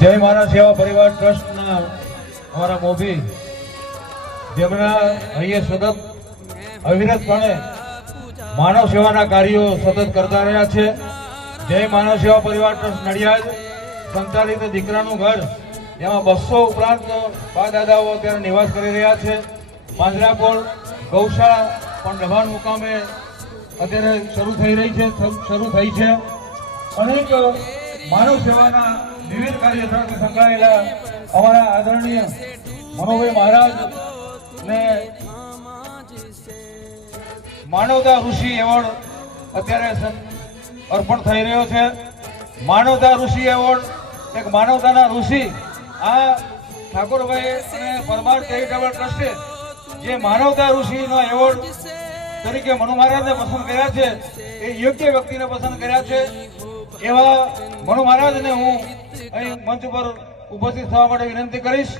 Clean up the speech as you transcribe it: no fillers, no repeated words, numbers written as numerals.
જય માનવ સેવા પરિવાર ટ્રસ્ટના અમારા મોભી જેમના અહીંયા સતત અવિરતપણે માનવ સેવાના કાર્યો સતત કરતા રહ્યા છે. જય માનવ સેવા પરિવાર ટ્રસ્ટ નડિયાદ સંચાલિત દીકરાનું ઘર, એમાં 200 ઉપરાંત બા દાદાઓ અત્યારે નિવાસ કરી રહ્યા છે. પાંજરાપોળ ગૌશાળા પણ દબાણ મુકામે અત્યારે શરૂ થઈ છે. અનેક માનવ સેવાના વિવિધ કાર્ય સાથે સંકળાયેલા અમારા આદરણીય મનોભાઈ મહારાજ ને માનવતા ઋષિ એવોર્ડ અત્યારે અર્પણ થઈ રહ્યો છે. માનવતા ઋષિ એવોર્ડ એક માનવતાના ઋષિ આ ઠાકોરભાઈ અને પરમાર ચેરિટેબલ ટ્રસ્ટે જે માનવતા ઋષિનો એવોર્ડ તરીકે મનુ મહારાજને પસંદ કર્યા છે, એ યોગ્ય વ્યક્તિને પસંદ કર્યા છે. એવા મનુ મહારાજને હું અહીં મંચ પર ઉપસ્થિત થવા માટે વિનંતી કરીશ.